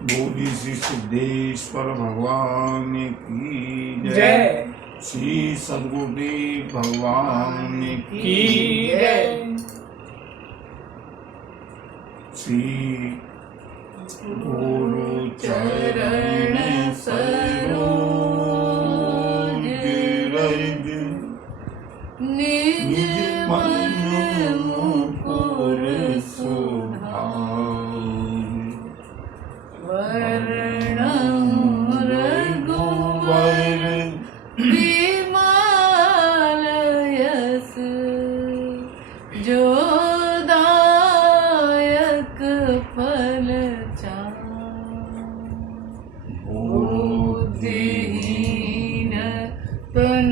बोधि श्री सिद्धेश्वर भगवान की जय। श्री सद्गुरुदेव भगवान की जय। श्री गुरु चरण सरोज रज निज मन मुकुर सुधार वर्णं रघुवर विमल यश जो दायक फल बुद्धिहीन तन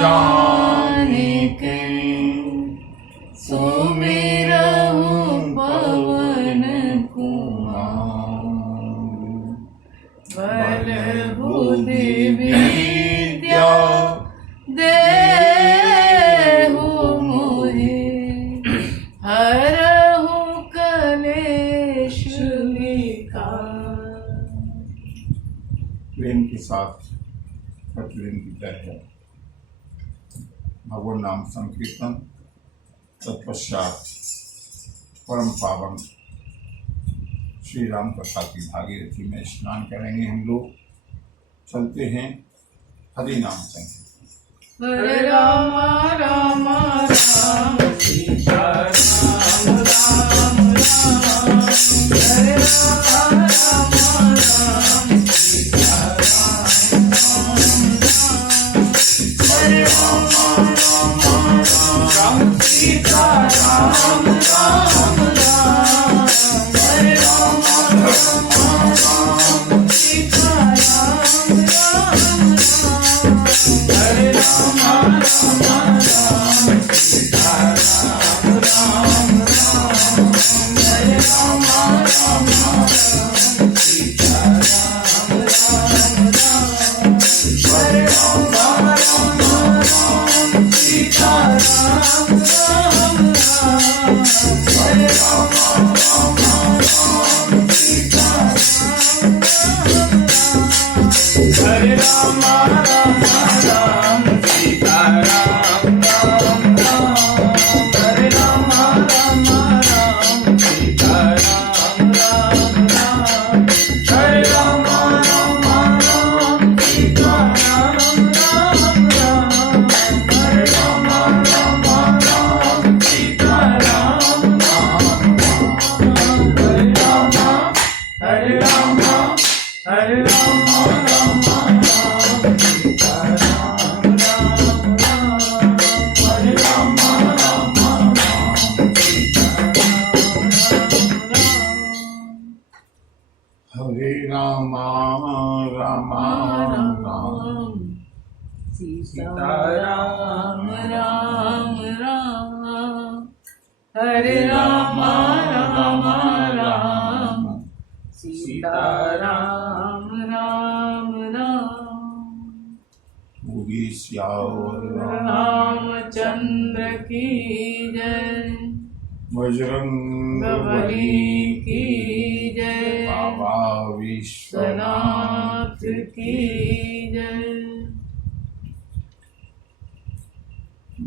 जानिके सुमिरहु पवन कुमार बल बुद्धि विद्या देहु मोहि हरहु कलेश विकार। प्रेम के साथ प्रतिदिन की जय है। भगवान नाम संकीर्तन तत्पश्चात परम पावन श्री राम कथा की भागीरथी में स्नान करेंगे। हम लोग चलते हैं हरि नाम संकीर्तन। हरे राम राम राम सीता राम राम राम हरे राम राम राम सीता राम हरे राम राम राम सीता राम राम राम हरे राम राम राम सीता राम राम राम हरे राम राम राम सीता राम राम राम हरे राम राम राम सीता राम राम राम हरे राम राम राम सीता राम राम राम हरे राम राम राम सीता हरे राम राम राम सीता राम राम राम हरे राम राम राम सीता राम राम राम हरे राम राम राम सीता राम राम राम हरे राम राम राम सीता राम राम राम हरे राम हरे राम राम राम सीता राम राम राम हरे राम राम राम सीता राम राम हरे राम राम राम सीता राम राम राम पूरी श्यावर रामचंद्र की जय। बजरंग बली की जय। बाबा विश्वनाथ विश्वनाथ की जय।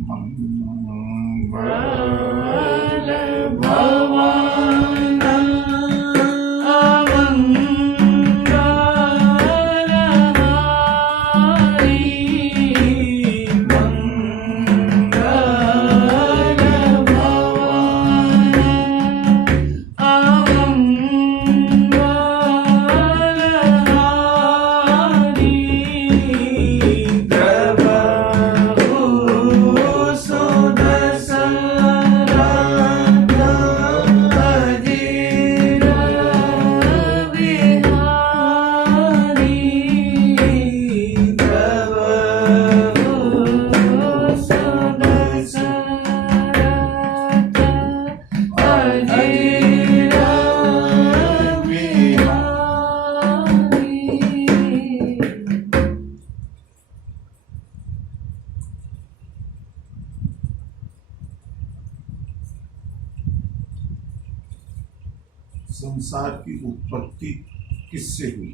मंगल भवन अमंगलहारी मंगल भवन अमंगलहारी प्रभु संसार की उत्पत्ति किससे हुई?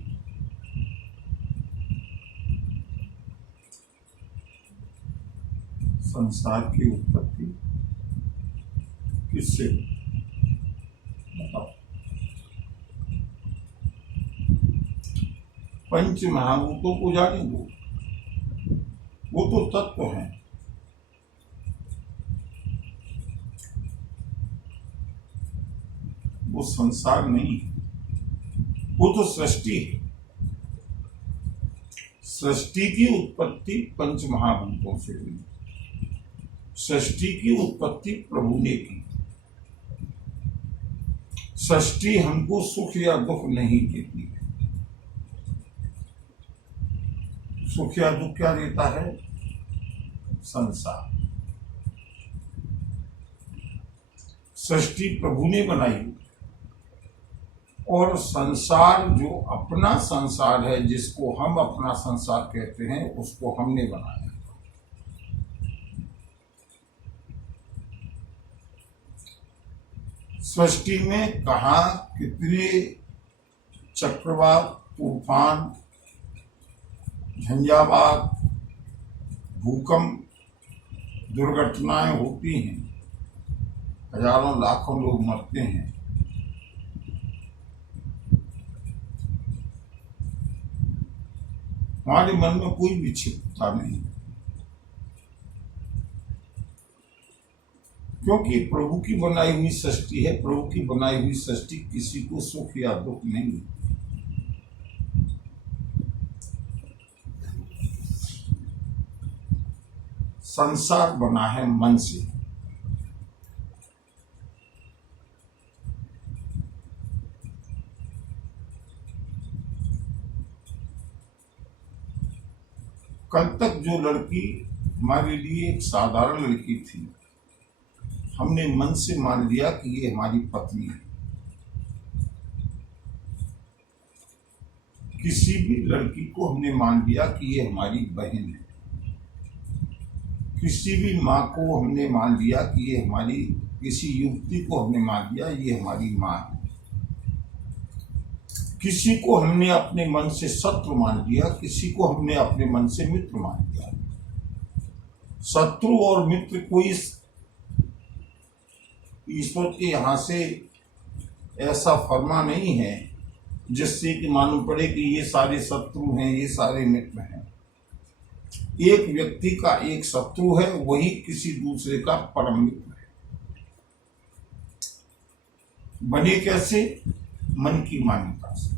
संसार की उत्पत्ति किससे हुई? बताओ। पंच महाभूतों को जाने दो, वो तो तत्व हैं। वो संसार नहीं है, वो तो सृष्टि है। सृष्टि की उत्पत्ति पंच महाभूतों से हुई। सृष्टि की उत्पत्ति प्रभु ने की। सृष्टि हमको सुख या दुख नहीं देती है। सुख या दुख क्या देता है? संसार। सृष्टि प्रभु ने बनाई और संसार जो अपना संसार है, जिसको हम अपना संसार कहते हैं, उसको हमने बनाया। सृष्टि में कहाँ कितने चक्रवात, तूफान, झंझावात, भूकंप, दुर्घटनाएं होती हैं, हजारों लाखों लोग मरते हैं। हमारे मन में कोई विक्षिप्तता नहीं, क्योंकि प्रभु की बनाई हुई सृष्टि है। प्रभु की बनाई हुई सृष्टि किसी को सुख या दुख नहीं देती। संसार बना है मन से। कल तक जो लड़की हमारे लिए एक साधारण लड़की थी, हमने मन से मान लिया कि ये हमारी पत्नी है। किसी भी लड़की को हमने मान लिया कि ये हमारी बहन है। किसी भी माँ को हमने मान लिया कि ये हमारी, किसी युवती को हमने मान लिया ये हमारी माँ है। किसी को हमने अपने मन से शत्रु मान लिया, किसी को हमने अपने मन से मित्र मान लिया। शत्रु और मित्र कोई ईश्वर के यहाँ से ऐसा फरमा नहीं है जिससे कि मालूम पड़े कि ये सारे शत्रु हैं, ये सारे मित्र हैं। एक व्यक्ति का एक शत्रु है, वही किसी दूसरे का परम मित्र है। बने कैसे? मन की मान्यता से।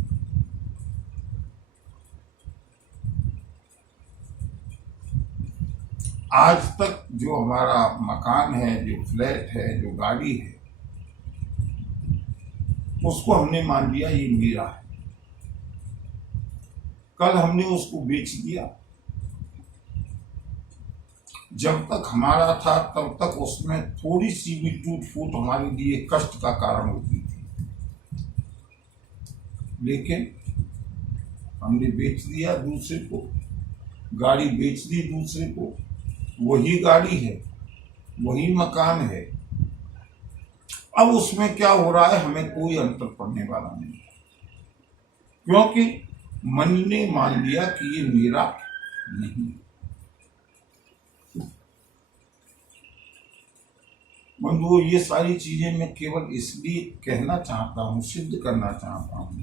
आज तक जो हमारा मकान है, जो फ्लैट है, जो गाड़ी है, उसको हमने मान लिया ये मेरा है। कल हमने उसको बेच दिया। जब तक हमारा था तब तक उसमें थोड़ी सी भी टूट फूट हमारे लिए कष्ट का कारण होती थी, लेकिन हमने बेच दिया दूसरे को, गाड़ी बेच दी दूसरे को। वही गाड़ी है, वही मकान है। अब उसमें क्या हो रहा है हमें कोई अंतर पड़ने वाला नहीं है, क्योंकि मन ने मान लिया कि ये मेरा नहीं। बंधुओं, ये सारी चीजें मैं केवल इसलिए कहना चाहता हूं, सिद्ध करना चाहता हूं,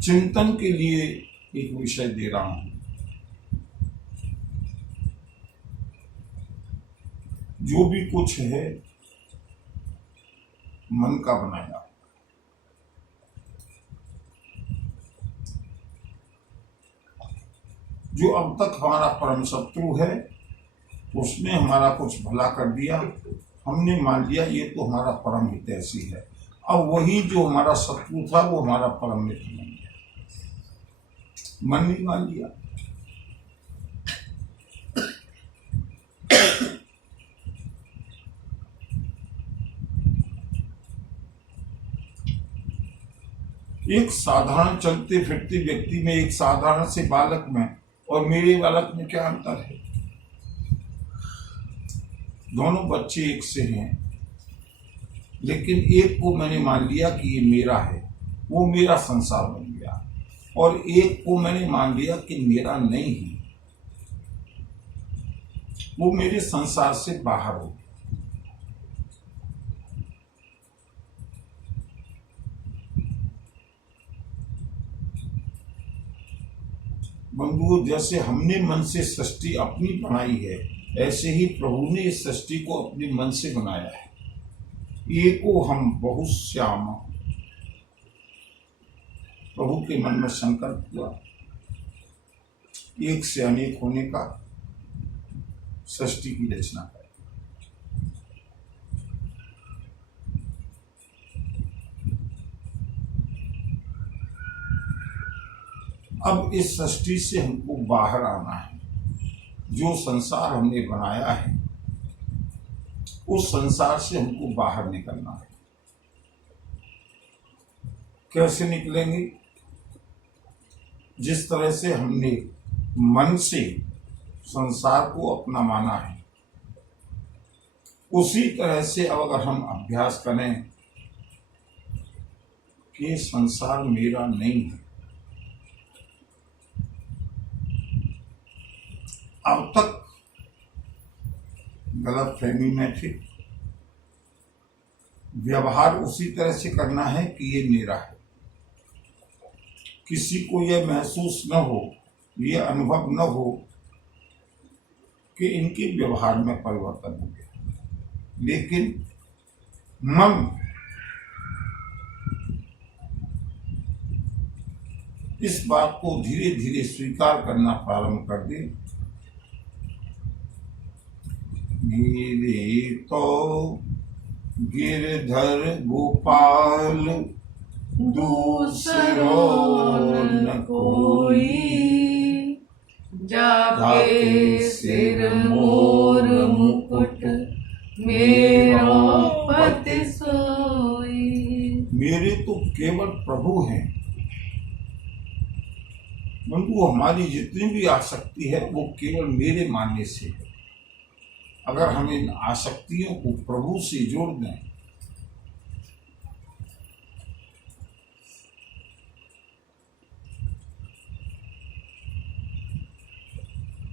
चिंतन के लिए एक विषय दे रहा हूं। जो भी कुछ है मन का बनाया। जो अब तक हमारा परम शत्रु है, उसने हमारा कुछ भला कर दिया, हमने मान लिया ये तो हमारा परम हितैषी है। अब वही जो हमारा शत्रु था वो हमारा परम मित्र बन गया। मन नहीं मान लिया। एक साधारण चलते फिरते व्यक्ति में, एक साधारण से बालक में और मेरे बालक में क्या अंतर है? दोनों बच्चे एक से हैं, लेकिन एक को मैंने मान लिया कि ये मेरा है वो मेरा संसार बन गया, और एक को मैंने मान लिया कि मेरा नहीं है, वो मेरे संसार से बाहर हो गया। बंधुओं, जैसे हमने मन से सृष्टि अपनी बनाई है, ऐसे ही प्रभु ने इस सृष्टि को अपने मन से बनाया है। एको हम बहुश्याम, प्रभु के मन में संकल्प हुआ एक से अनेक होने का, सृष्टि की रचना करें। अब इस सृष्टि से हमको बाहर आना है। जो संसार हमने बनाया है, उस संसार से हमको बाहर निकलना है। कैसे निकलेंगे? जिस तरह से हमने मन से संसार को अपना माना है, उसी तरह से अब अगर हम अभ्यास करें कि संसार मेरा नहीं है। अब तक गलत फहमी में थे, व्यवहार उसी तरह से करना है कि ये मेरा है। किसी को यह महसूस न हो, ये अनुभव न हो कि इनके व्यवहार में परिवर्तन हो गया, लेकिन मन इस बात को धीरे धीरे स्वीकार करना प्रारंभ कर दे। मेरे तो गिरधर गोपाल दूसरो न कोई, जाके सिर मोर मुकुट मेरो पति सोई। मेरे तो केवल प्रभु हैं। बंधु, हमारी जितनी भी आसक्ति है वो केवल मेरे मानने से है। अगर हम इन आसक्तियों को प्रभु से जोड़ दें,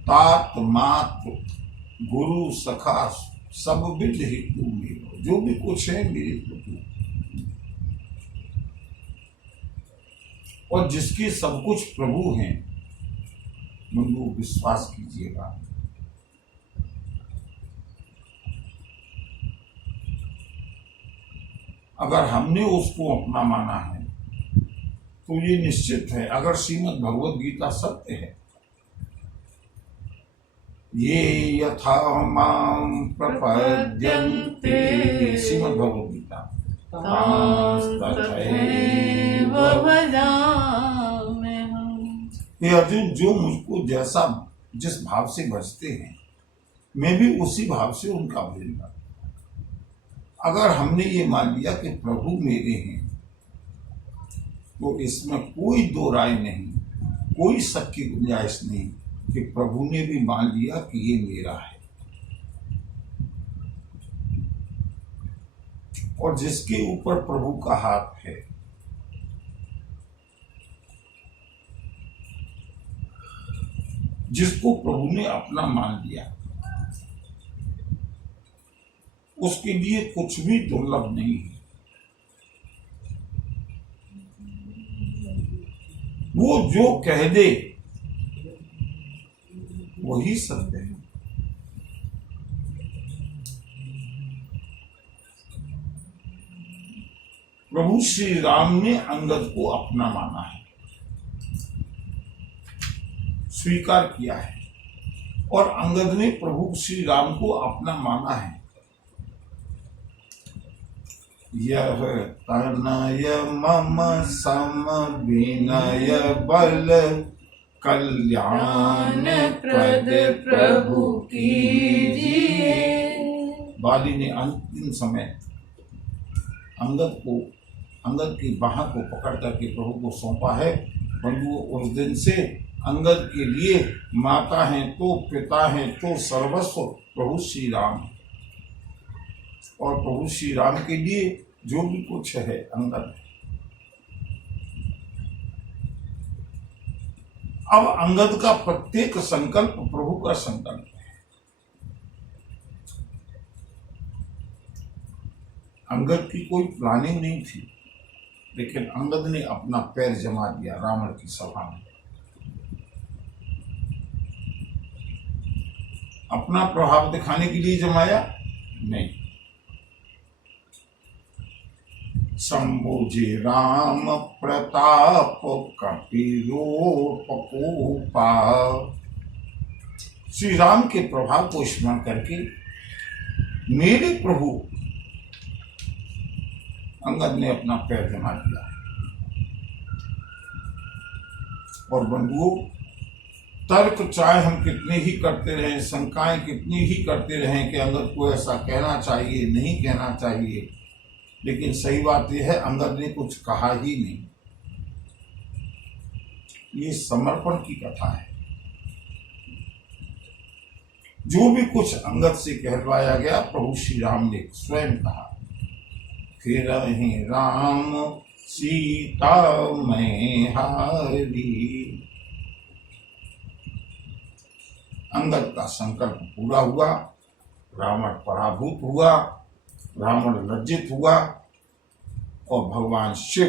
तात मात गुरु सखा सब विद हेतु मेरो, जो भी कुछ है मेरे प्रभु, और जिसके सब कुछ प्रभु हैं, बंधु विश्वास कीजिएगा, अगर हमने उसको अपना माना है तो ये निश्चित है, अगर श्रीमद् भगवद गीता सत्य है, ये यथा मां प्रपद्यन्ते, श्रीमद् भगवद गीता, तथैव भजाम्यहम्। हे अर्जुन, जो मुझको जैसा जिस भाव से भजते हैं, मैं भी उसी भाव से उनका भजन करता हूं। अगर हमने ये मान लिया कि प्रभु मेरे हैं, तो इसमें कोई दो राय नहीं, कोई शक की गुंजाइश नहीं कि प्रभु ने भी मान लिया कि ये मेरा है। और जिसके ऊपर प्रभु का हाथ है, जिसको प्रभु ने अपना मान लिया, उसके लिए कुछ भी दुर्लभ नहीं है। वो जो कह दे वही सत्य है। प्रभु श्री राम ने अंगद को अपना माना है, स्वीकार किया है, और अंगद ने प्रभु श्री राम को अपना माना है। यह तनय मम सम विनय बल, कल्याण प्रद प्रभु कीजिए। बाली ने अंतिम समय अंगद की बाह को पकड़ करके प्रभु को सौंपा है। बंधुओं, उस दिन से अंगद के लिए माता है तो पिता है तो सर्वस्व प्रभु श्री राम है, और प्रभु श्री राम के लिए जो भी कुछ है अंगद है। अब अंगद का प्रत्येक संकल्प प्रभु का संकल्प है। अंगद की कोई प्लानिंग नहीं थी, लेकिन अंगद ने अपना पैर जमा दिया रावण की सभा में। अपना प्रभाव दिखाने के लिए जमाया नहीं। संबोझे राम प्रताप कपिरूपा। श्री राम के प्रभाव को स्मरण करके मेरे प्रभु अंगद ने अपना पैर जमा दिया। और बंधुओं, तर्क चाहे हम कितने ही करते रहें, शंकाएं कितनी ही करते रहें कि अंगद को ऐसा कहना चाहिए, नहीं कहना चाहिए, लेकिन सही बात यह है अंगद ने कुछ कहा ही नहीं। ये समर्पण की कथा है। जो भी कुछ अंगद से कहलवाया गया प्रभु श्री राम ने स्वयं कहा। फिर राम सीता मैं हारी। अंगद का संकल्प पूरा हुआ, रावण पराभूत हुआ, रावण लज्जित हुआ और भगवान शिव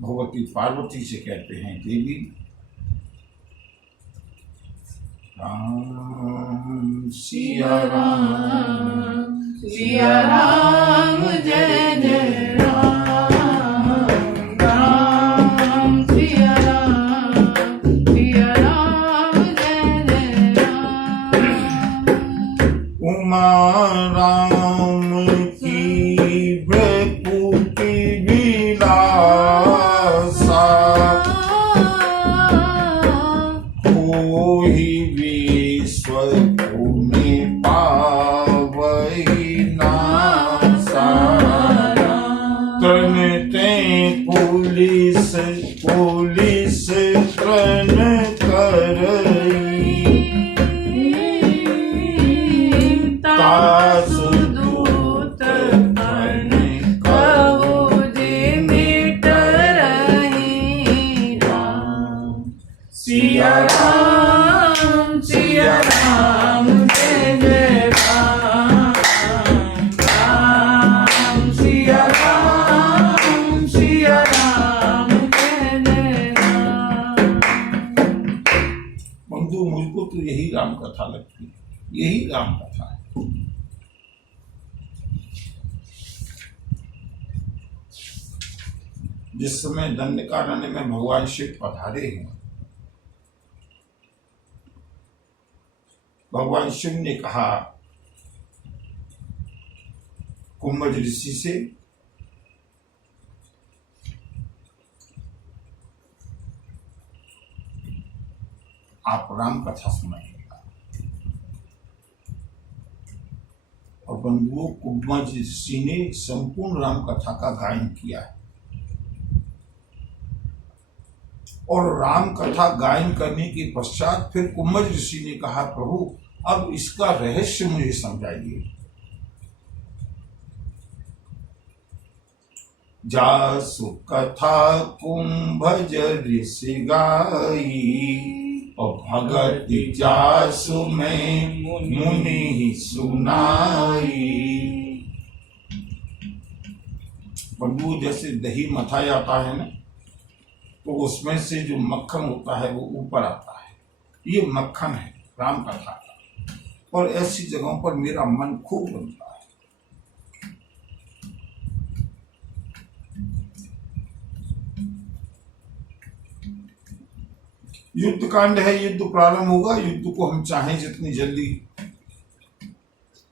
भगवती पार्वती से कहते हैं, देवी राम सिया राम, सिया राम जय जय राम, राम सिया राम, सिया राम जय जय राम। उमा राम की भ्रकुटी विलासा, होहि विश्व पुण्य पावई नासा। तृणते पुलिस पुलिस तृण करई, तासु दूत तन कहो जे मिट रही राम। सिया राम, सिया राम जय जय राम, राम सिया राम, सिया राम जय जय राम। बंधु, मुझको तो यही राम कथा लगती है, यही राम कथा है। जिस समय दंडकारण्य में भगवान शिव पधारे हैं, भगवान शिव ने कहा कुंभज ऋषि से, आप राम कथा सुनाइएगा। और बंधुओं, कुंभज ऋषि ने संपूर्ण राम कथा का गायन किया है। और राम कथा गायन करने के पश्चात फिर कुंभज ऋषि ने कहा, प्रभु अब इसका रहस्य मुझे समझाइए। जासु कथा कुंभज ऋषि गाई, और भगत जासु में मुनि सुनाई। बंधु, जैसे दही मथा जाता है ना, तो उसमें से जो मक्खन होता है वो ऊपर आता है। ये मक्खन है राम कथा का। और ऐसी जगहों पर मेरा मन खूब बनता है। युद्ध कांड है, युद्ध प्रारंभ होगा। युद्ध को हम चाहें जितनी जल्दी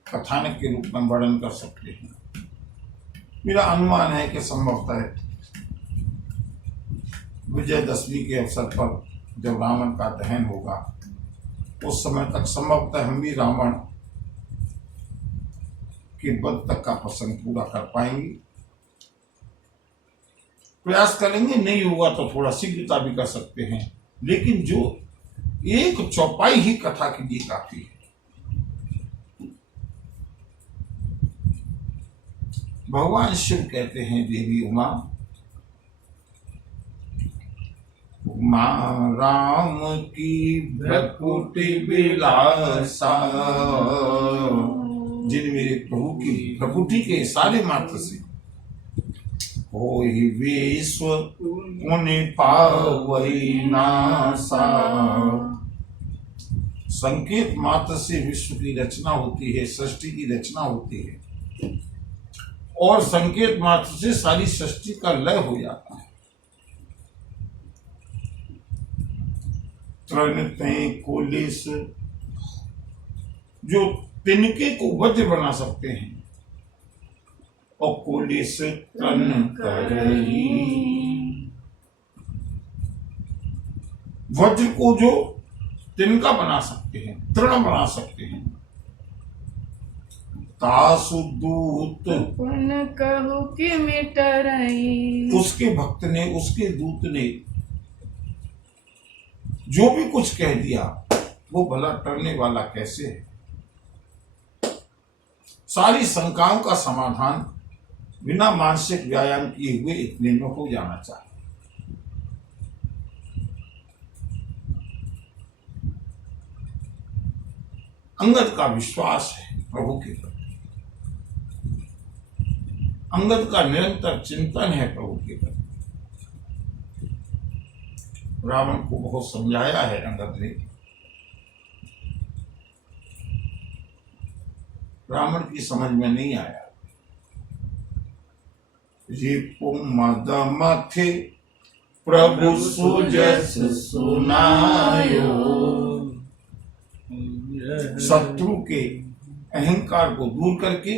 कथानक के रूप में वर्णन कर सकते हैं। मेरा अनुमान है कि संभवतः विजयदशमी के अवसर पर जब रावण का दहन होगा, उस समय तक संभवतः हम भी रावण के वध तक का प्रसंग पूरा कर पाएंगे। प्रयास करेंगे, नहीं होगा तो थोड़ा शीघ्रता भी कर सकते हैं, लेकिन जो एक चौपाई ही कथा के लिए काफी है। भगवान शिव कहते हैं, देवी उमा माँ राम की भ्रकुटि विलासा, जिन मेरे प्रभु की भ्रकुटि के इशारे मात्र से होई विश्व पुनि पावई नासा। संकेत मात्र से विश्व की रचना होती है, सृष्टि की रचना होती है, और संकेत मात्र से सारी सृष्टि का लय हो जाता है। तृणते कोलिस, जो तिनके को वज्र बना सकते हैं, और कोलिस तन करही, वज्र को जो तिनका बना सकते हैं, तृण बना सकते हैं। तासु दूत पुन कहु कि मिटरई, उसके भक्त ने, उसके दूत ने जो भी कुछ कह दिया वो भला टलने वाला कैसे है। सारी शंकाओं का समाधान बिना मानसिक व्यायाम किए हुए इतने में हो जाना चाहिए। अंगद का विश्वास है प्रभु के प्रति, अंगद का निरंतर चिंतन है प्रभु के प्रति। रावण को बहुत समझाया है अंगद ने, रावण की समझ में नहीं आया। ये मद मथे प्रभु सुजस सुनायो, शत्रु के अहंकार को दूर करके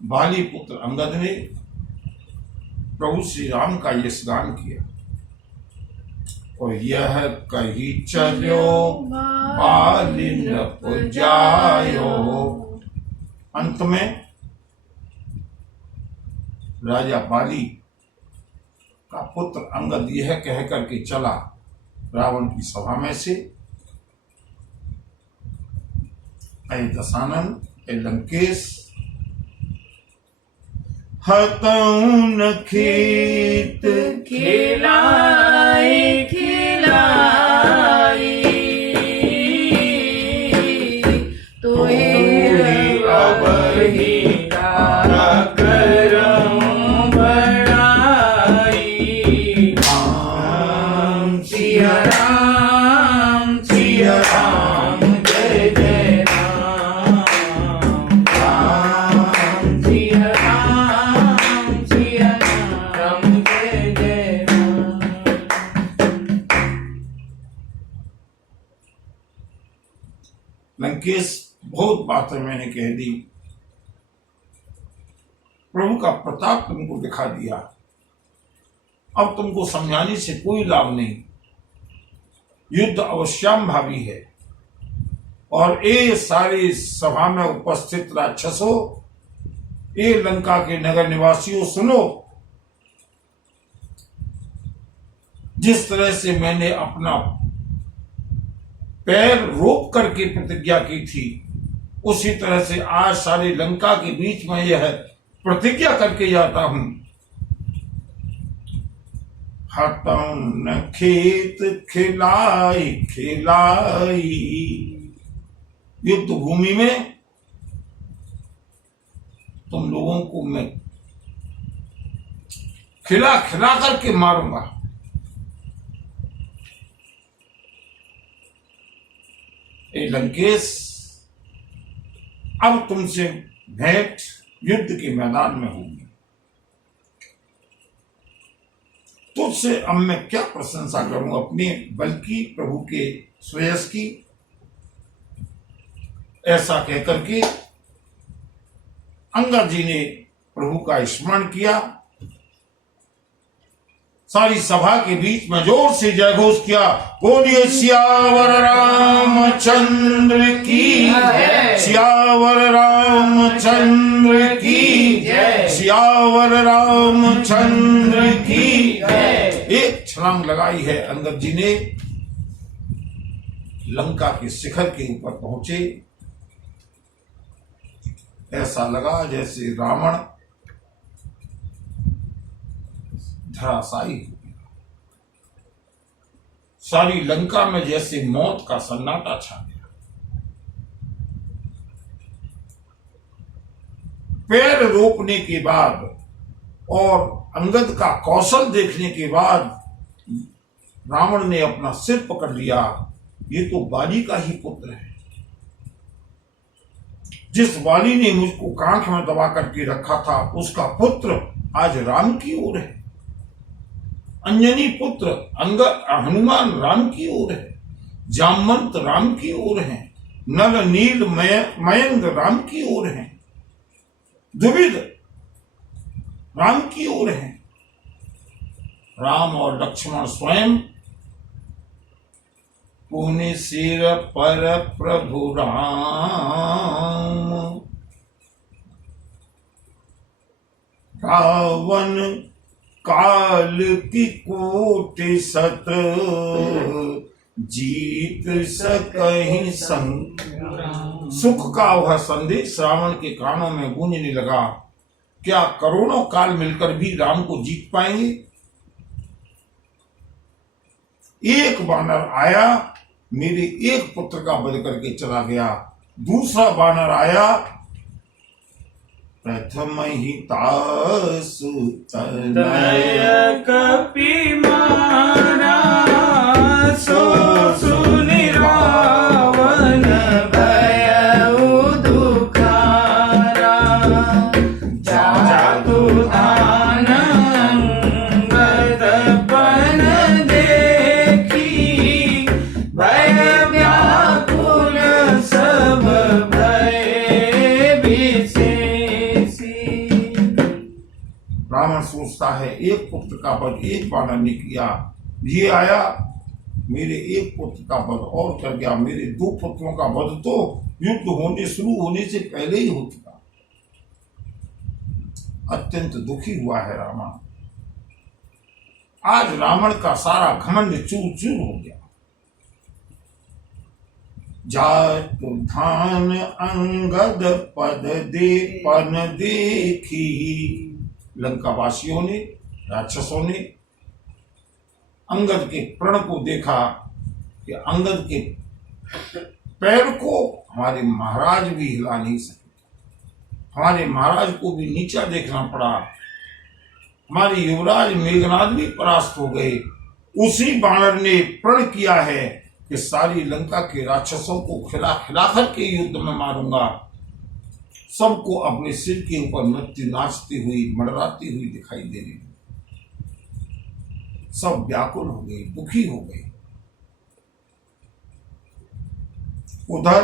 बाली पुत्र अंगद ने प्रभु श्री राम का यश गान किया। और यह कही चलो बाली नृप जायो, अंत में राजा बाली का पुत्र अंगद यह कह करके चला रावण की सभा में से, ऐ दशानन, ऐ लंकेश, हतौन खेत खिलाई खिलाई, तोहि अवहि करम बढ़ाई। सिया राम सिया राम, जय जय राम, राम सिया राम सिया राम, जय जय राम। लंकेश, बहुत बातें मैंने कह दी, प्रभु का प्रताप तुमको दिखा दिया, अब तुमको समझाने से कोई लाभ नहीं। युद्ध अवश्यम भावी है, और ये सारी सभा में उपस्थित राक्षसों, ये लंका के नगर निवासियों, सुनो, जिस तरह से मैंने अपना पैर रोक करके प्रतिज्ञा की थी, उसी तरह से आज सारी लंका के बीच में यह प्रतिज्ञा करके जाता हूं। हतौन खेत खिलाई खिलाई, युद्ध भूमि में तुम लोगों को मैं खिला खिला करके मारूंगा। ए लंकेश, अब तुमसे भेंट युद्ध के मैदान में होगी। तुझसे अब मैं क्या प्रशंसा करूं अपने बल की, प्रभु के श्रेयस की। ऐसा कहकर के अंगद जी ने प्रभु का स्मरण किया। सारी सभा के बीच में जोर से जयघोष किया, बोलिए सियावर रामचंद्र की जय, सियावर रामचंद्र की जय, सियावर रामचंद्र की जय। एक छलांग लगाई है अंगद जी ने, लंका के शिखर के ऊपर पहुंचे। ऐसा लगा जैसे रावण धराशायी हो गया। सारी लंका में जैसे मौत का सन्नाटा छा गया। पैर रोपने के बाद और अंगद का कौशल देखने के बाद रावण ने अपना सिर पकड़ लिया। ये तो बाली का ही पुत्र है। जिस वाली ने मुझको कांख में दबा करके रखा था, उसका पुत्र आज राम की ओर है। अंजनी पुत्र हनुमान राम की ओर है। जामवंत राम की ओर है। नल नील मयंक राम की ओर है। द्विविध राम की ओर है। राम और लक्ष्मण स्वयं पुण्य सिर पर प्रभु राम। रावण काल की कोटि सत जीत सकहीं संग। सुख का वह संदेश रावण के कानों में गूंजने लगा। क्या करोड़ों काल मिलकर भी राम को जीत पाएंगे? एक बानर आया, मेरे एक पुत्र का वध करके चला गया। दूसरा बानर आया, प्रथम ही तासु तनय कपि मारा सो सुनि रावण भयउ दुखारा। जातु दान अंगद पन देखी भय व्याकुल सब भय विशेषी। रावण सोचता है एक पुत्र का वध एक बानर ने किया, ये आया मेरे एक पुत्र का वध और कर गया। मेरे दो पुत्रों का वध तो युद्ध होने शुरू होने से पहले ही हो चुका। अत्यंत दुखी हुआ है रावण। आज रावण का सारा घमंड चूर चूर हो गया। जातु धान अंगद पद दे पन देखी। लंका वासियों ने, राक्षसों ने अंगद के प्रण को देखा कि अंगद के पैर को हमारे महाराज भी हिला नहीं सके। हमारे महाराज को भी नीचा देखना पड़ा। हमारे युवराज मेघनाद भी परास्त हो गए। उसी बानर ने प्रण किया है कि सारी लंका के राक्षसों को खिला खिला करके युद्ध में मारूंगा। सबको अपने सिर के ऊपर मृत्यु नाचती हुई मंडराती हुई दिखाई दे रही। सब व्याकुल हो गए, दुखी हो गए। उधर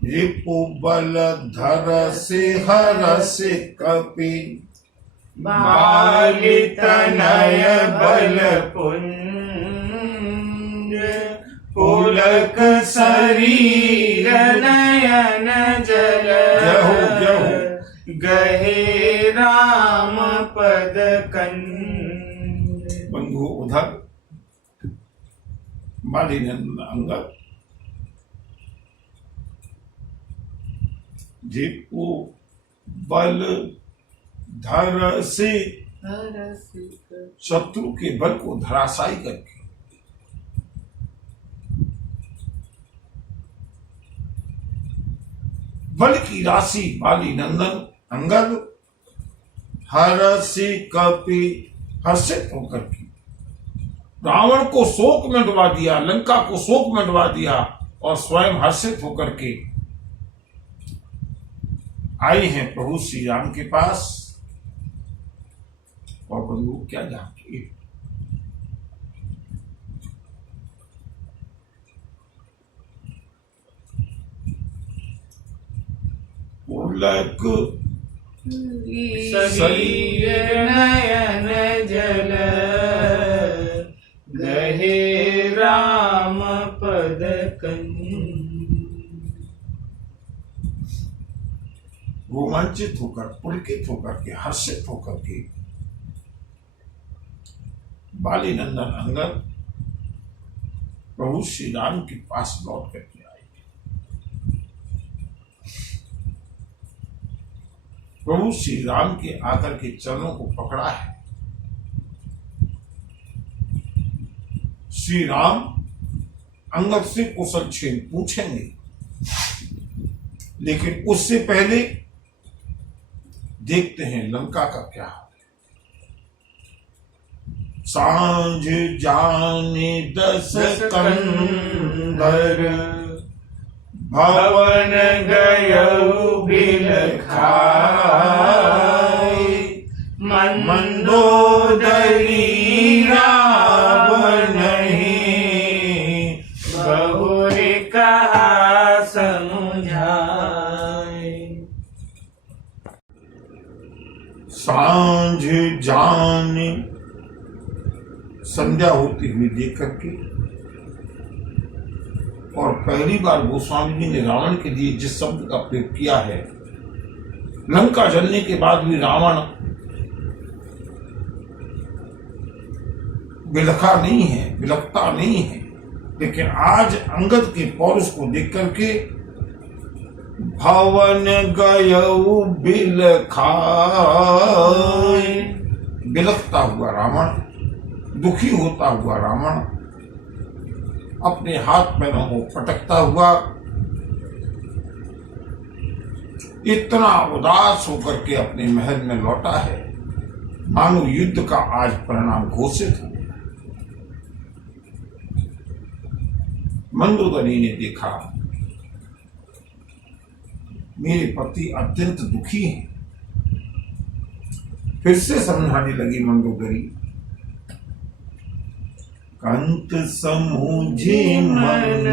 रिपु बल धर से हर से कपि बाली तनय बल पुंज पुलक शरीर नयन जल। गहे राम पद कंज। बंधु उधर बाली नंदन अंगद रिपु बल धर से शत्रु के बल को धराशायी करके बल की राशि बाली नंदन अंगद हर्षि कपि हर्षित होकर की रावण को शोक में डुबा दिया, लंका को शोक में डुबा दिया और स्वयं हर्षित होकर के आए हैं प्रभु श्री राम के पास। और बंधु क्या जानते, पुलक शरीर नयन जल। गहे राम पद कंज। रोमांचित होकर, पुलकित होकर के, हर्षित होकर के बाली नंदन अंगद प्रभु श्री राम के पास लौट करके आए। प्रभु श्री राम के आकर के चरणों को पकड़ा है। श्री राम अंगद से कुशल क्षेम पूछेंगे, लेकिन उससे पहले देखते हैं लंका का क्या हाल है। सांझ जाने 10 कंदर, भवन गयौ बिल खाय, मंदोदरी रावणहि, बहुरि कहा समुझाय। सांझ जाने, संध्या होती हुई देख करके, और पहली बार गोस्वामी जी ने रावण के लिए जिस शब्द का प्रयोग किया है, लंका जलने के बाद भी रावण बिलखा नहीं है, बिलखता नहीं है, लेकिन आज अंगद के पौरुष को देख करके भवन गयौ बिल खाय, बिलखता हुआ रावण, दुखी होता हुआ रावण अपने हाथ पैरों को पटकता हुआ इतना उदास होकर के अपने महल में लौटा है, मानो युद्ध का आज परिणाम घोषित हो। मंदोदरी ने देखा मेरे पति अत्यंत दुखी हैं। फिर से समझाने लगी मंदोदरी, कंत समूझे मन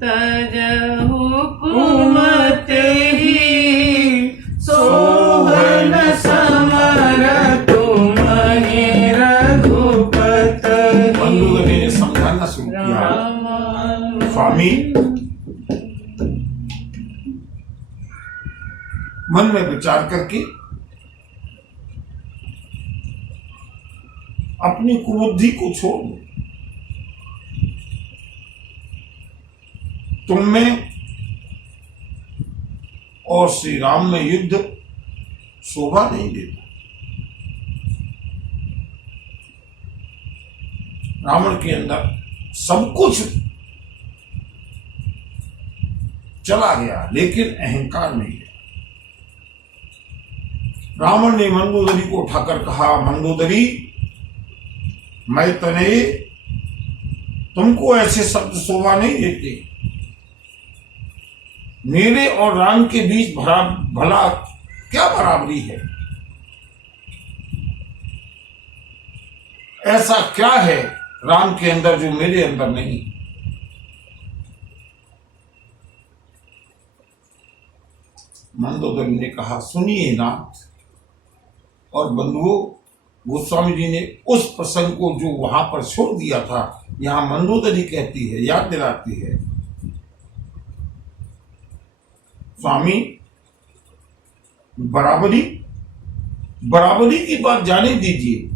तजहु कुमति, सोहन समर तुम्हि रघुपति। मंदोदरी ने समझाना शुरू किया, स्वामी मन में विचार करके अपनी कुबुद्धि को छोड़ दो। तुम में और श्री राम में युद्ध शोभा नहीं देता। रावण के अंदर सब कुछ चला गया, लेकिन अहंकार नहीं है। रावण ने मंदोदरी को उठाकर कहा, मंदोदरी मैं तने तुमको ऐसे शब्द शोभा नहीं देते। मेरे और राम के बीच भला क्या बराबरी है? ऐसा क्या है राम के अंदर जो मेरे अंदर नहीं? मंदोदरी ने कहा, सुनिए नाथ और बंधुओं, गोस्वामी जी ने उस प्रसंग को जो वहां पर छोड़ दिया था, यहां मंदोदरी कहती है, याद दिलाती है। स्वामी, बराबरी की बात जाने दीजिए।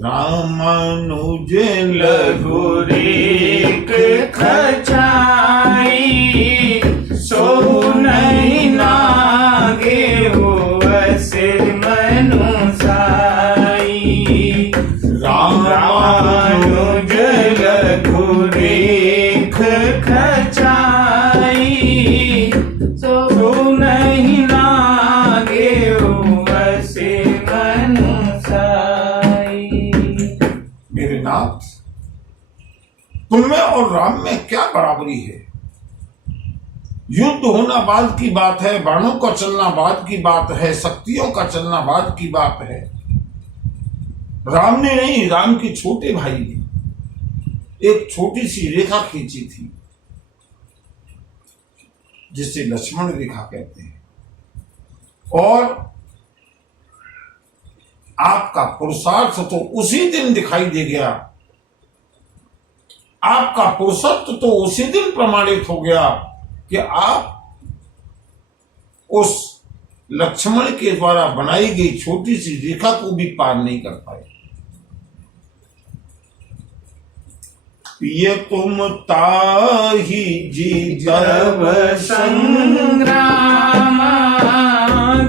रामानुज लघुरीक खचाई, सो नहीं नागे हो सिर मनुसाई। रामानुज लघुरीक खचाई, सो नहीं नागे हो सिर मनुसाई। मेरे नाथ, तुममें और राम में क्या बराबरी है? युद्ध होना बाद की बात है, बाणों का चलना बाद की बात है, शक्तियों का चलना बाद की बात है। राम ने नहीं, राम के छोटे भाई ने एक छोटी सी रेखा खींची थी, जिसे लक्ष्मण रेखा कहते हैं, और आपका पुरुषार्थ तो उसी दिन दिखाई दे गया, आपका पुरुषत्व तो उसी दिन प्रमाणित हो गया कि आप उस लक्ष्मण के द्वारा बनाई गई छोटी सी रेखा को भी पार नहीं कर पाए। ये तुम ताही जीतव संग्राम,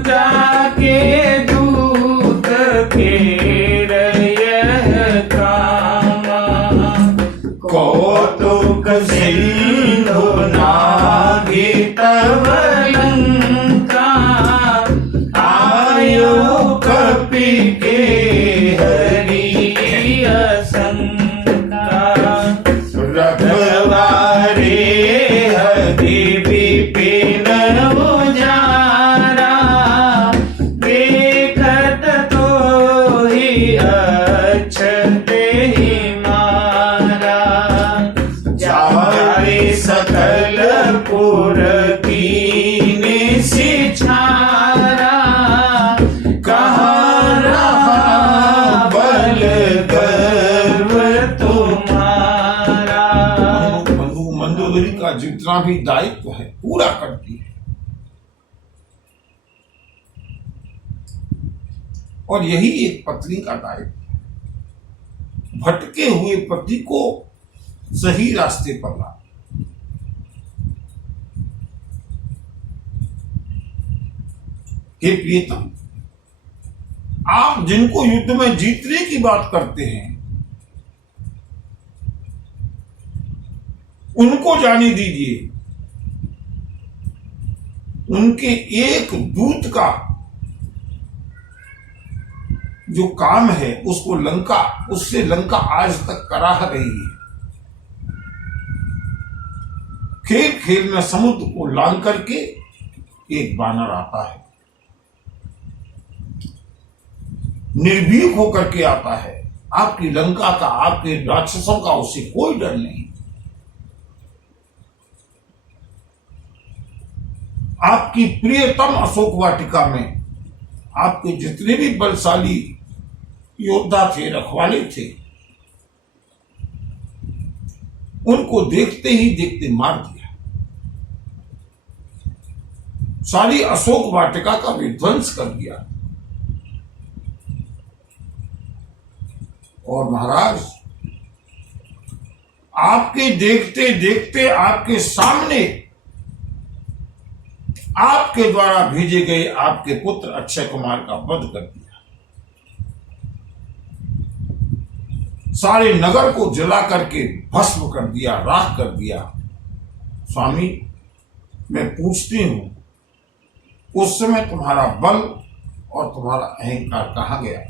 जाके दूत फेर यह काम। के हरि असंका रखवारे हरि विपिन उजारा देखत तो ही अक्षते ही मारा जाए सकल पुर कीने सिछारा कहाँ रहा बल गर्व तुम्हारा। मंदोदरी का जितना भी दायित्व है पूरा करती है और यही एक पत्नी का दायित्व है, भटके हुए पति को सही रास्ते पर ला। हे प्रियतम, आप जिनको युद्ध में जीतने की बात करते हैं उनको जाने दीजिए। उनके एक दूत का जो काम है उसको उससे लंका आज तक करा रही है। खेल खेल में समुद्र को लांग करके एक बानर आता है, निर्भीक होकर के आता है। आपकी लंका का, आपके राक्षसों का उसे कोई डर नहीं। आपकी प्रियतम अशोक वाटिका में आपके जितने भी बलशाली योद्धा थे, रखवाले थे, उनको देखते ही देखते मार दिया। सारी अशोक वाटिका का विध्वंस कर दिया। और महाराज, आपके देखते देखते आपके सामने आपके द्वारा भेजे गए आपके पुत्र अक्षय कुमार का वध कर दिया। सारे नगर को जला करके भस्म कर दिया, राख कर दिया। स्वामी, मैं पूछती हूं, उस समय तुम्हारा बल और तुम्हारा अहंकार कहां गया?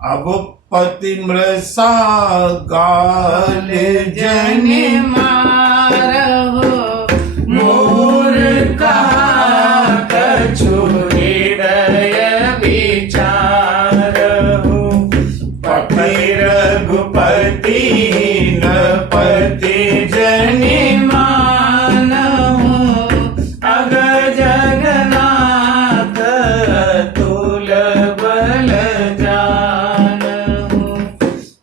अब पति मृषा गाल जन मारहो मोर कहा कछु हृदय विचारहो पति रघुपति न पति जन मानहु अग जगन्नाथ तुल बल जानहु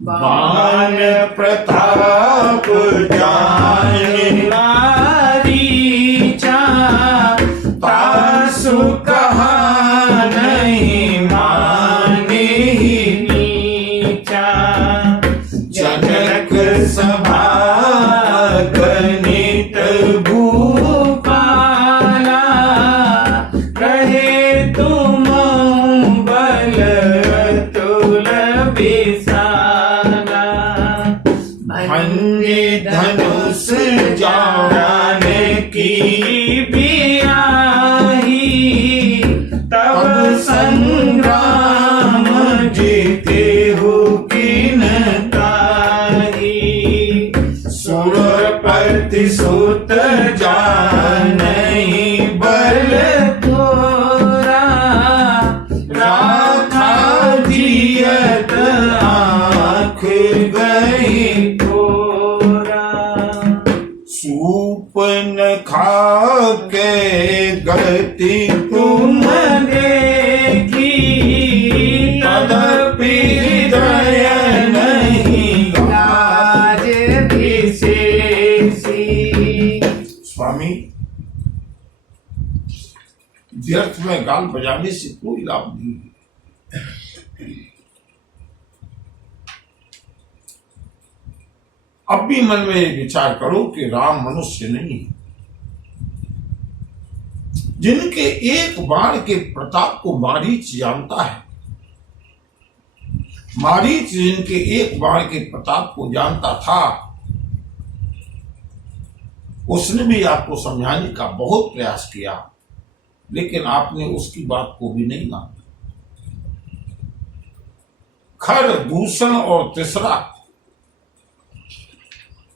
बाण प्रताप जान रीचा तासु कहा नहीं माने नीचा जनक सभा गणित भूपाला कहे तुम बल तुल विशाला अन्य धनुष जान की भी आई तब संग्राम जीते हो किन तारी सुरपति सुत जानहि बल थोरा राखा जियत आँख गई सूपन खा के गति तुम देखी तदपि हृदय नहीं लाज विशेषी। स्वामी, व्यर्थ में गाल बजाने से कोई लाभ नहीं है। अब भी मन में ये विचार करो कि राम मनुष्य नहीं है। जिनके एक बाण के प्रताप को मारीच जानता है, मारीच जिनके एक बाण के प्रताप को जानता था, उसने भी आपको समझाने का बहुत प्रयास किया, लेकिन आपने उसकी बात को भी नहीं माना। खर दूषण और तीसरा,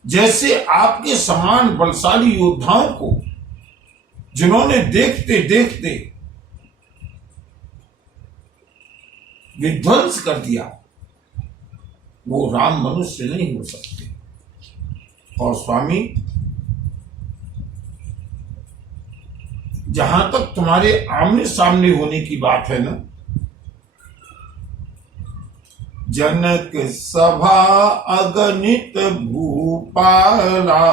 जैसे आपके समान बलशाली योद्धाओं को जिन्होंने देखते देखते विध्वंस कर दिया, वो राम मनुष्य नहीं हो सकते। और स्वामी, जहां तक तुम्हारे आमने सामने होने की बात है ना, जनक सभा अगणित भूपाला,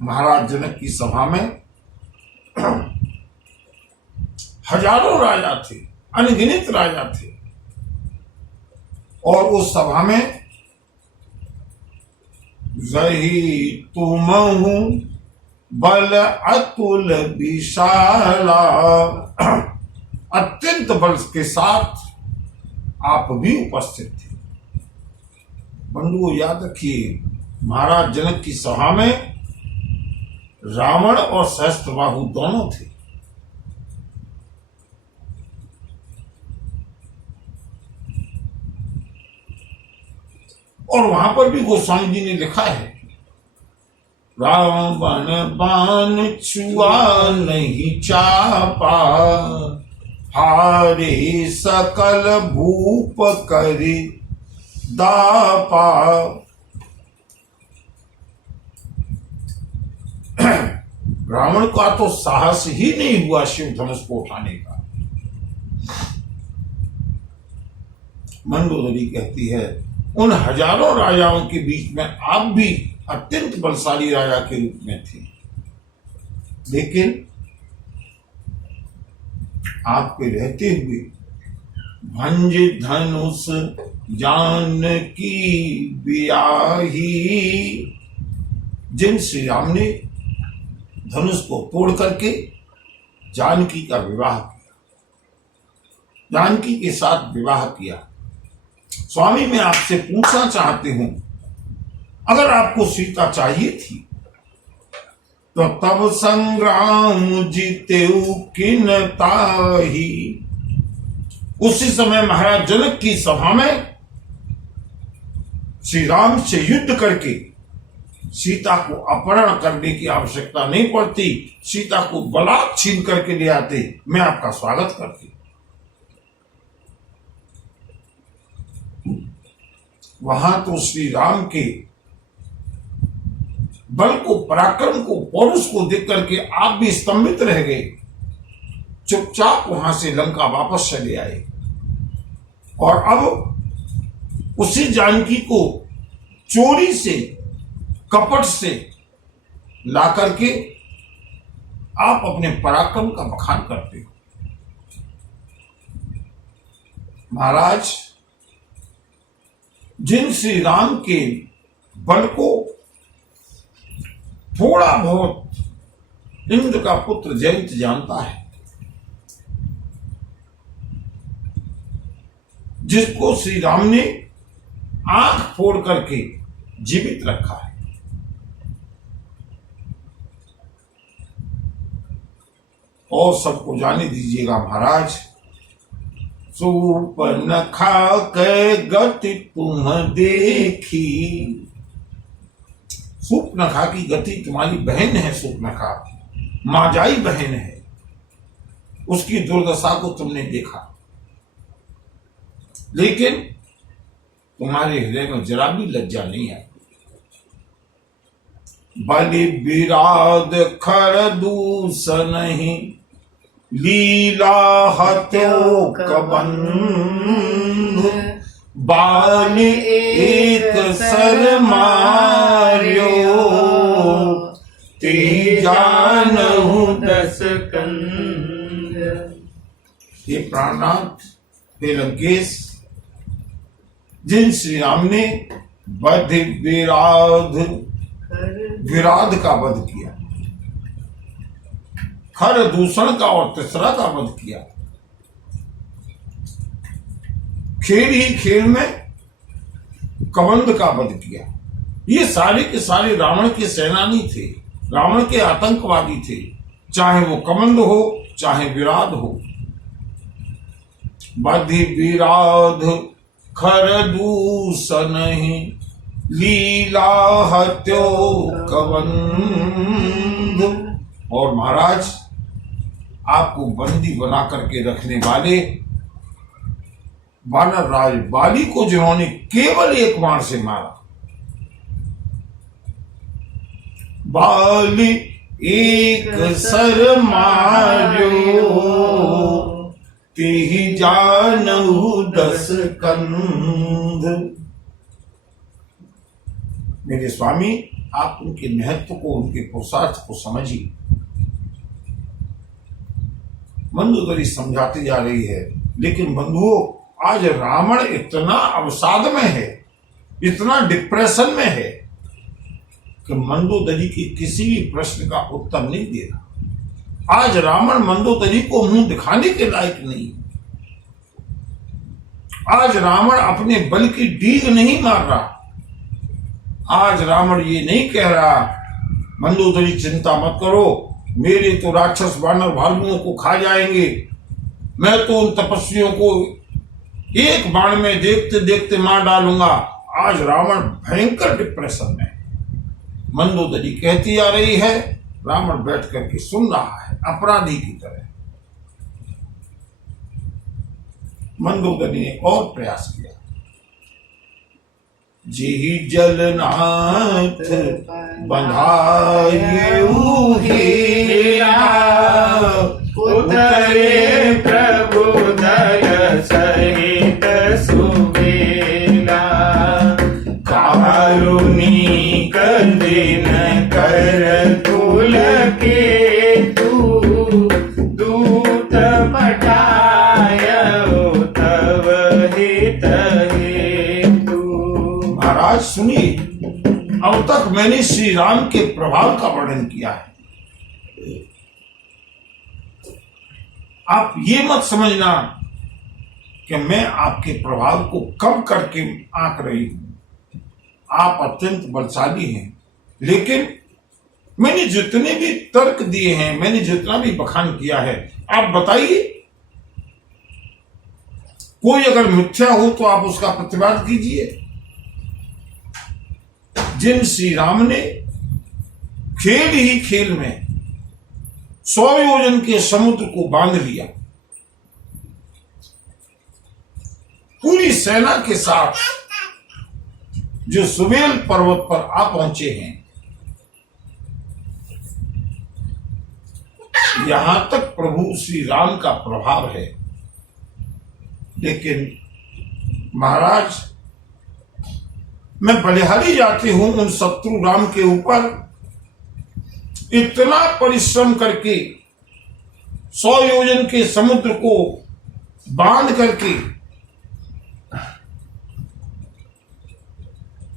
महाराज जनक की सभा में हजारों राजा थे, अनगिनत राजा थे, और उस सभा में रही तुम हूं बल अतुल विशाला, अत्यंत बल के साथ आप भी उपस्थित थे। बंधुओं, याद रखिए, महाराज जनक की सभा में रावण और सहस्त्रबाहु दोनों थे। और वहां पर भी गोस्वामी जी ने लिखा है, रावण बाण छुआ नहीं चापा, हारे सकल भूप करी दापा। रावण का तो साहस ही नहीं हुआ शिव धनुष को उठाने का। मंदोदरी कहती है, उन हजारों राजाओं के बीच में आप भी अत्यंत बलशाली राजा के रूप में थे, लेकिन आपके रहते हुए भंज धनुष जान की बियाही, जिन श्री राम ने धनुष को तोड़ करके जानकी का विवाह किया, जानकी के साथ विवाह किया। स्वामी, मैं आपसे पूछना चाहती हूं, अगर आपको सीता चाहिए थी तो तब संग्राम जीतेऊ किन ताही। उसी समय महाराज जनक की सभा में श्री राम से युद्ध करके सीता को अपहरण करने की आवश्यकता नहीं पड़ती, सीता को बलात् छीन करके ले आते, मैं आपका स्वागत करती। वहां तो श्री राम के बल को, पराक्रम को, पौरुष को देख करके आप भी स्तंभित रह गए, चुपचाप वहां से लंका वापस चले आए। और अब उसी जानकी को चोरी से, कपट से ला करके आप अपने पराक्रम का बखान करते हो। महाराज, जिन श्री राम के बल को थोड़ा बहुत इंद्र का पुत्र जयंत जानता है, जिसको श्री राम ने आंख फोड़ करके जीवित रखा है, और सबको जाने दीजिएगा महाराज, सूर्पनखा के गति तुम देखी। सूर्पनखा की गति तुम्हारी बहन है, सूर्पनखा माजाई बहन है, उसकी दुर्दशा को तुमने देखा, लेकिन तुम्हारे हृदय में जरा भी लज्जा नहीं आई। बलि विराद खर दूस नहीं, लीला हत्यो कबंध, बाल एक सर मार्यो, तेजानहु दस कंध। ये प्राणनाथ, हे लंकेश, जिन श्री राम ने बध विराध का वध किया, खर दूषण का और तीसरा का वध किया, खेल ही खेल में कबंध का वध किया, ये सारे के सारे रावण के सेनानी थे, रावण के आतंकवादी थे, चाहे वो कबंध हो, चाहे विराध हो, बधि विराध खर दूसनहि, लीला हत्यो कबंध। और महाराज, आपको बंदी बना करके रखने वाले वानर राज बाली को जिन्होंने केवल एक बाण से मारा, बाली एक सर मार्यो, तेहि जानहु 10 कंध। मेरे स्वामी, आप उनके महत्व को, उनके पुरुषार्थ को समझिए। मंदोदरी समझाती जा रही है, लेकिन बंधुओं, आज रावण इतना अवसाद में है, इतना डिप्रेशन में है कि मंदोदरी के किसी भी प्रश्न का उत्तर नहीं दे रहा। आज रावण मंदोदरी को मुंह दिखाने के लायक नहीं। आज रावण अपने बल की डीग नहीं मार रहा। आज रावण ये नहीं कह रहा, मंदोदरी चिंता मत करो, मेरे तो राक्षस वानर भालुओं को खा जाएंगे, मैं तो उन तपस्वियों को एक बाण में देखते देखते मार डालूंगा। आज रावण भयंकर डिप्रेशन में। मंदोदरी कहती आ रही है, रावण बैठ करके सुन रहा है अपराधी की तरह। मंदोदरी ने और प्रयास किया। जेहि जलनाथ बंधायु हेरा, उतरे प्रभु दल सहित सुबेला, कारुणी कंदिन कर तुल के तू, दूत पठाय तव हित हेतु। महाराज सुनिए, अब तक मैंने श्री राम के प्रभाव का वर्णन किया है। आप ये मत समझना कि मैं आपके प्रभाव को कम करके आंक रही हूं। आप अत्यंत बलशाली हैं, लेकिन मैंने जितने भी तर्क दिए हैं, मैंने जितना भी बखान किया है, आप बताइए, कोई अगर मिथ्या हो तो आप उसका प्रतिवाद कीजिए। जिन श्री राम ने खेल ही खेल में 100 योजन के समुद्र को बांध लिया, पूरी सेना के साथ जो सुबेल पर्वत पर आ पहुंचे हैं, यहां तक प्रभु श्री राम का प्रभाव है। लेकिन महाराज, मैं बलिहारी जाती हूं उन शत्रु राम के ऊपर, इतना परिश्रम करके 100 योजन के समुद्र को बांध करके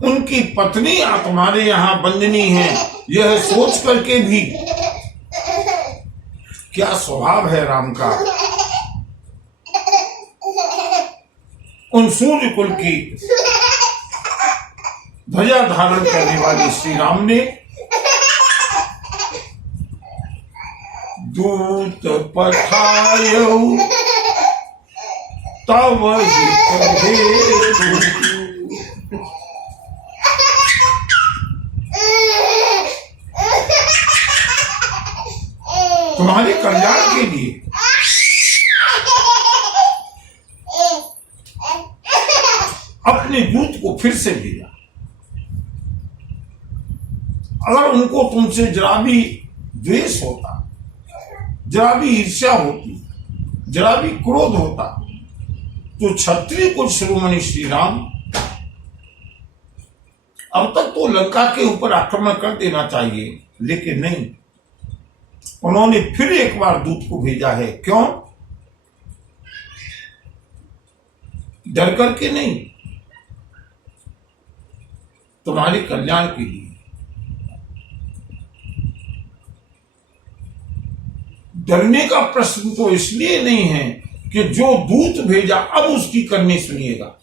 उनकी पत्नी तुम्हारे यहां बंदनी है, यह सोच करके भी क्या स्वभाव है राम का। उन सूर्य कुल की ध्वजा धारण करने वाले श्री राम ने दूत पठायो तव हित हेतु। तुम्हारे कल्याण के लिए अपने दूत को फिर से भेजा। अगर उनको तुमसे जरा भी द्वेष होता, जरा भी ईर्ष्या होती, जरा भी क्रोध होता, तो क्षत्रिय कुल शिरोमणि श्री राम अब तक तो लंका के ऊपर आक्रमण कर देना चाहिए, लेकिन नहीं, उन्होंने फिर एक बार दूत को भेजा है। क्यों? डर करके नहीं, तुम्हारे कल्याण के लिए। डरने का प्रश्न तो इसलिए नहीं है कि जो दूत भेजा अब उसकी करनी सुनिएगा।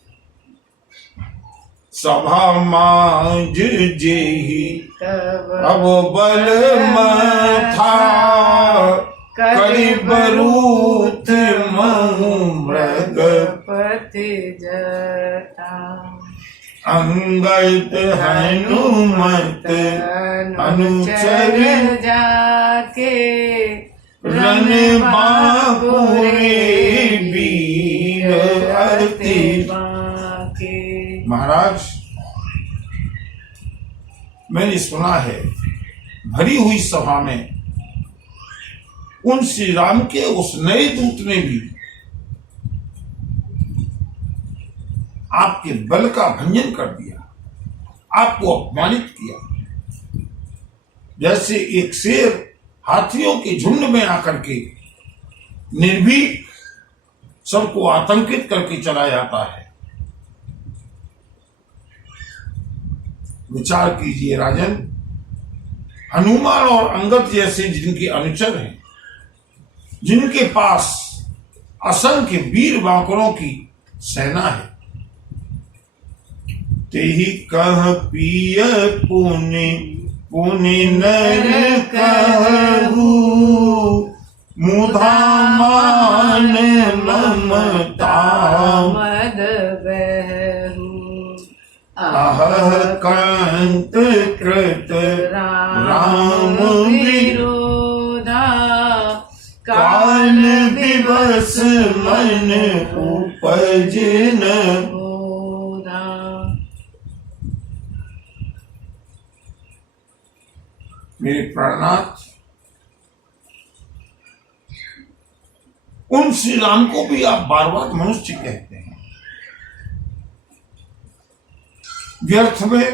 सभा मांझ जेहि अब बल मथा, करिबरूथ महु मृग पति जटा अंगद हनुमत अनुचर जाके रन बापुरे वीर अति बाके। महाराज, मैंने सुना है भरी हुई सभा में उन श्री राम के उस नए दूत ने भी आपके बल का भंजन कर दिया, आपको अपमानित किया। जैसे एक शेर हाथियों के झुंड में आकर के निर्भीक सबको आतंकित करके चला जाता है। विचार कीजिए राजन, हनुमान और अंगद जैसे जिनके अनुचर हैं, जिनके पास असंख्य वीर बांकुरों की सेना है, तेहि कह पिय पुनि पुनि नर कहू मुधा मान ममता मद बहू अह कांत कृत राम विरोधा काल दिवस मन उपज न बोधा। मेरे प्राणनाथ, उन श्री राम को भी आप बार बार मनुष्य कहते हैं। व्यर्थ में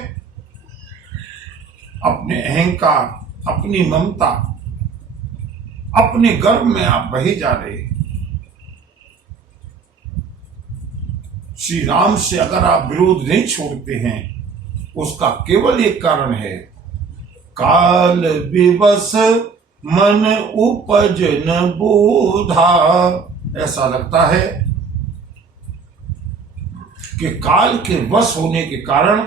अपने अहंकार, अपनी ममता, अपने गर्व में आप बहे जा रहे हैं। श्री राम से अगर आप विरोध नहीं छोड़ते हैं, उसका केवल एक कारण है, काल विवश मन उपज न बोधा। ऐसा लगता है कि काल के वश होने के कारण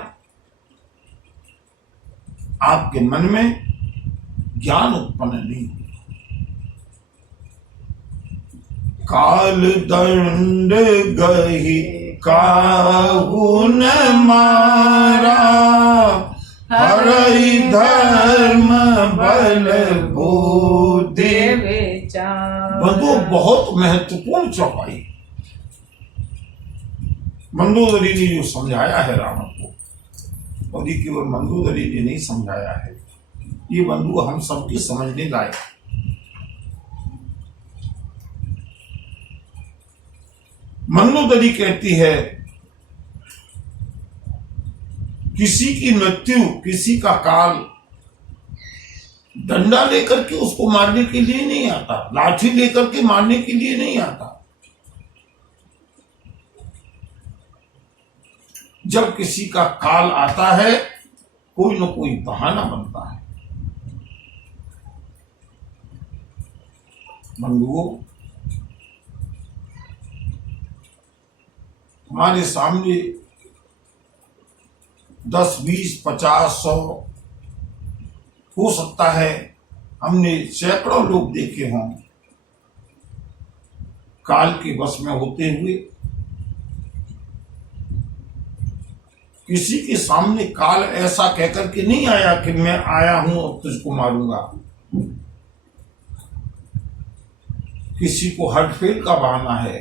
आपके मन में ज्ञान उत्पन्न नहीं हुआ। काल दंड गही काहू न मारा, हरई धर्म बल बुद्धि विचार। बंधु, बहुत महत्वपूर्ण चौपाई मंदोदरी ने जो समझाया है रावण को, और ये केवल मंदोदरी ने नहीं समझाया है, ये बंधु हम सबके समझने लायक। मंदोदरी कहती है, किसी की मृत्यु, किसी का काल डंडा लेकर के उसको मारने के लिए नहीं आता, लाठी लेकर के मारने के लिए नहीं आता। जब किसी का काल आता है, कोई न कोई बहाना बनता है। बंधुओं, हमारे सामने 10, 20, 50, 100 हो सकता है, हमने सैकड़ों लोग देखे हों काल के वश में होते हुए। किसी के सामने काल ऐसा कहकर के नहीं आया कि मैं आया हूं और तुझको मारूंगा। किसी को हार्टफेल का बहाना है,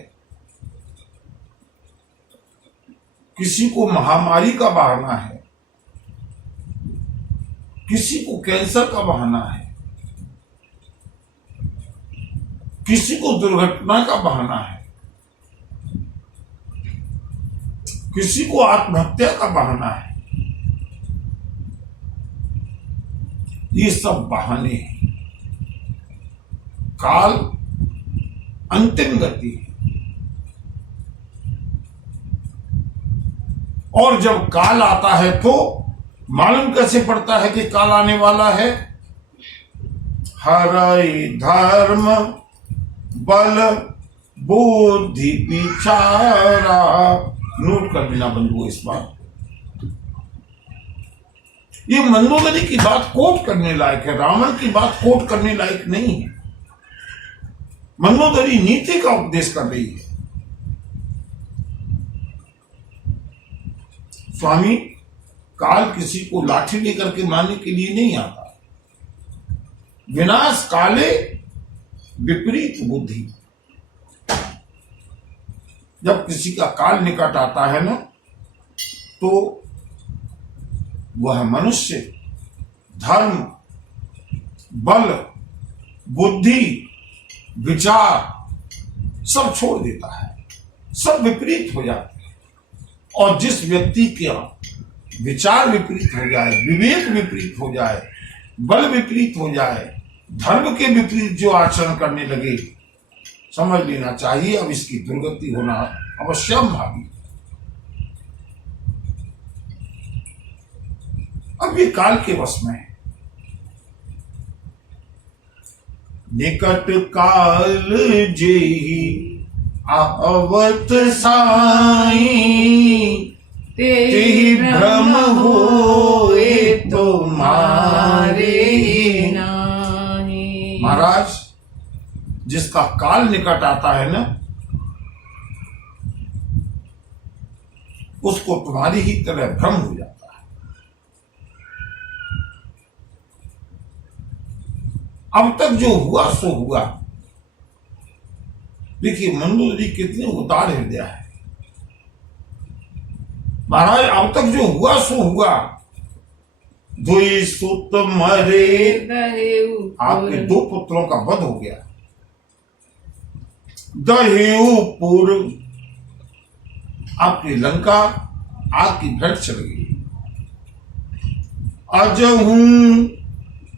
किसी को महामारी का बहाना है, किसी को कैंसर का बहाना है, किसी को दुर्घटना का बहाना है, किसी को आत्महत्या का बहाना है। ये सब बहाने हैं। काल अंतिम गति है, और जब काल आता है तो मालूम कैसे पड़ता है कि काल आने वाला है? हरई धर्म बल बुद्धि विचारा। नोट कर लेना बंधुओं इस बात। ये मंदोदरी की बात कोट करने लायक है, रावण की बात कोट करने लायक नहीं है। मंदोदरी नीति का उपदेश कर रही है। स्वामी काल किसी को लाठी लेकर के मारने के लिए नहीं आता। विनाश काले विपरीत बुद्धि। जब किसी का काल निकट आता है ना, तो वह मनुष्य धर्म, बल, बुद्धि, विचार सब छोड़ देता है, सब विपरीत हो जाते हैं। और जिस व्यक्ति का विचार विपरीत हो जाए, विवेक विपरीत हो जाए, बल विपरीत हो जाए, धर्म के विपरीत जो आचरण करने लगे, समझ लेना चाहिए अब इसकी दुर्गति होना अवश्यंभावी। अब ये काल के वश में है। निकट काल जेहि आवत साई, तेहि भ्रम होए तो मारे नाही। महाराज, जिसका काल निकट आता है ना, उसको तुम्हारी ही तरह भ्रम हो जाता है। अब तक जो हुआ सो हुआ। देखिए मंदोदरी कितने उदार हृदय है। महाराज, अब तक जो हुआ सो हुआ। दुई सुत मरे, आपके दो पुत्रों का वध हो गया। दहेउपुर, आपकी लंका आग की भेंट चल गई।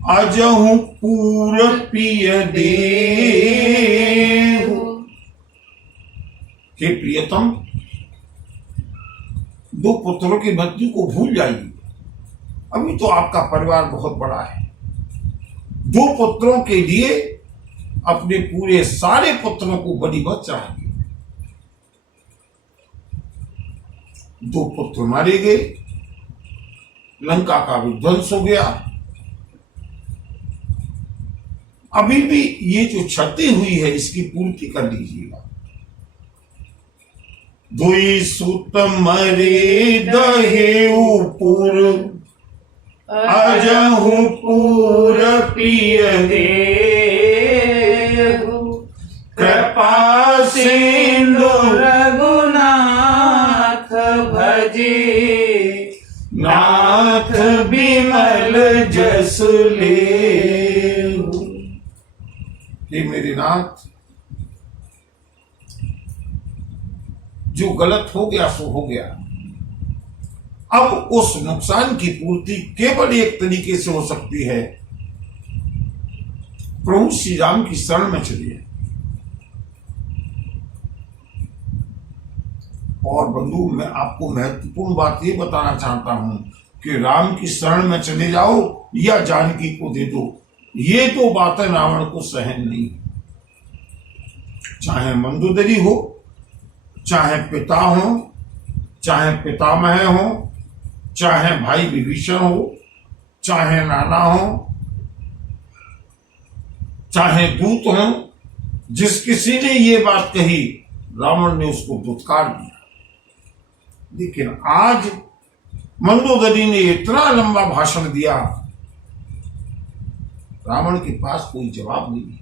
अजहू पूर पिय देहु। हे प्रियतम, दो पुत्रों की मृत्यु को भूल जाइए। अभी तो आपका परिवार बहुत बड़ा है। दो पुत्रों के लिए अपने पूरे सारे पुत्रों को बलि मत चढ़ाइए। दो पुत्र मारे गए, लंका का विध्वंस हो गया। अभी भी ये जो क्षति हुई है इसकी पूर्ति कर लीजिएगा। दुई सुत मरे दहेउपुर, अजहु पूर पिय देहु। कृपा सिंधु रघुनाथ भजे, नाथ बिमल जस लेहु। हे मेरे नाथ, जो गलत हो गया सो हो गया। अब उस नुकसान की पूर्ति केवल एक तरीके से हो सकती है, प्रभु श्री राम की शरण में चलिए। और बंधु, मैं आपको महत्वपूर्ण बात ये बताना चाहता हूं कि राम की शरण में चले जाओ या जानकी को दे दो, ये दो बातें रावण को सहन नहीं। चाहे मंदोदरी हो, चाहे पिता हो, चाहे पितामह हो, चाहे भाई विभीषण हो, चाहे नाना हो, चाहे दूत हो, जिस किसी ने ये बात कही रावण ने उसको दुत्कार दिया। लेकिन आज मंदोदरी ने इतना लंबा भाषण दिया, रावण के पास कोई जवाब नहीं है।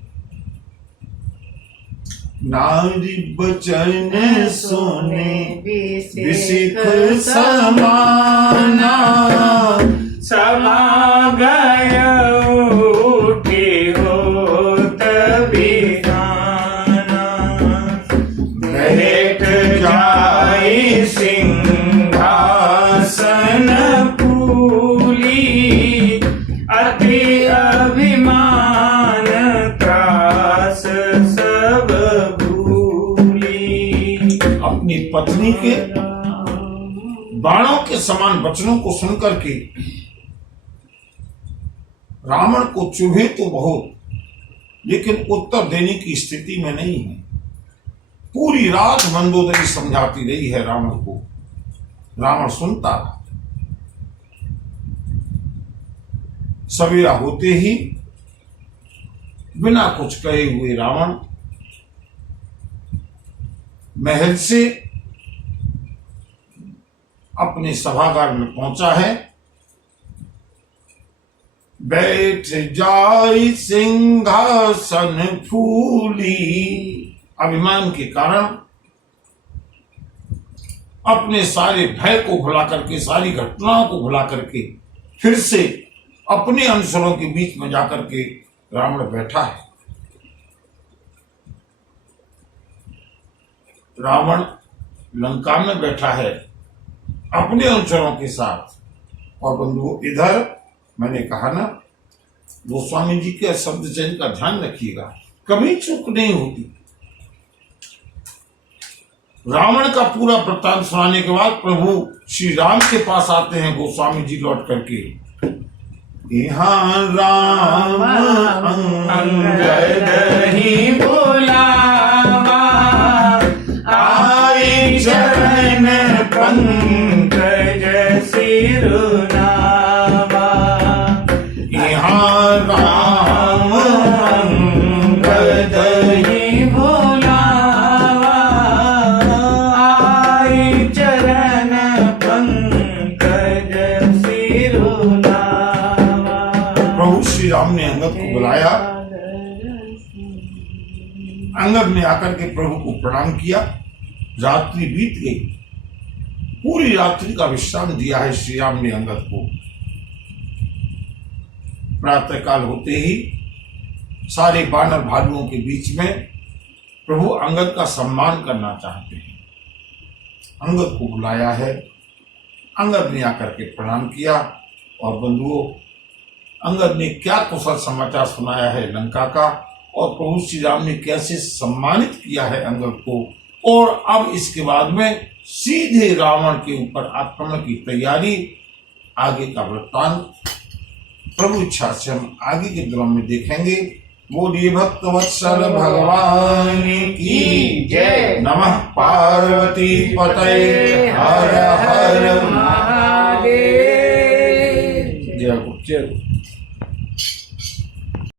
नारी बचन सुने विसिख समाना, समा गय उठे हो तभी गाना। भेंट जाए सिंहासन फूली, अति अभिमान त्रास सब भूली। अपनी पत्नी के बाणों के समान वचनों को सुनकर के रावण को चुभे तो बहुत, लेकिन उत्तर देने की स्थिति में नहीं है। पूरी रात मंदोदरी समझाती रही है रावण को, रावण सुनता रहा। सवेरा होते ही बिना कुछ कहे हुए रावण महल से अपने सभागार में पहुंचा है। बैठ जाय सिंहासन फूली, अभिमान के कारण अपने सारे भय को भुला करके, सारी घटनाओं को भुला करके फिर से अपने अनुसरों के बीच में जाकर के रावण बैठा है। रावण लंका में बैठा है अपने अनुचरों के साथ। और बंधुओं, इधर मैंने कहा ना, गोस्वामी जी के शब्द चयन का ध्यान रखिएगा, कभी चूक नहीं होती। रावण का पूरा वृत्तांत सुनाने के बाद प्रभु श्री राम के पास आते हैं गोस्वामी जी लौट करके। यहाँ राम अंगद ही बुलावा, आई चरण पंकज सिरुनावा। यहाँ राम अंगद ही बुलावा, आई चरण पंकज सिरुनावा। प्रभु श्री राम ने अंगद को बुलाया। अंगद ने आकर के प्रभु को प्रणाम किया। रात्रि बीत गई, पूरी रात्रि का विश्राम दिया है श्री राम ने अंगद को। प्रातःकाल होते ही सारे वानर भालुओं के बीच में प्रभु अंगद का सम्मान करना चाहते हैं। अंगद को बुलाया है। अंगद ने आकर के प्रणाम किया। और बंधुओं, अंगद ने क्या कुशल समाचार सुनाया है लंका का, और प्रभु श्री राम ने कैसे सम्मानित किया है अंगद को। और अब इसके बाद में सीधे रावण के ऊपर आक्रमण की तैयारी, आगे का वृत्तांत प्रभु इच्छा से हम आगे के दिनों में देखेंगे। बोलिए भक्त वत्सल भगवान की जय। नमः पार्वती पतये हर हर महादेव। जय गुरु।